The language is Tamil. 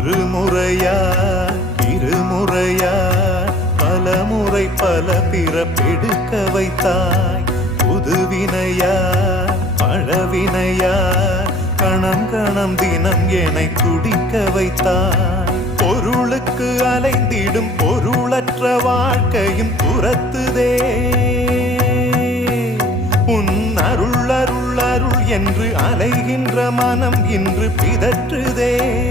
ஒரு முறையா இருமுறையா பல முறை பல பிறப்பெடுக்க வைத்தாய். புதுவினையா பழவினையா கணம் கணம் தினம் என்னை துடிக்க வைத்தாய். பொருளுக்கு அலைந்திடும் பொருளற்ற வாழ்க்கையும் துரத்துதே. உன் அருள் அருள் அருள் என்று அலைகின்ற மனம் இன்று பிதற்றுதே.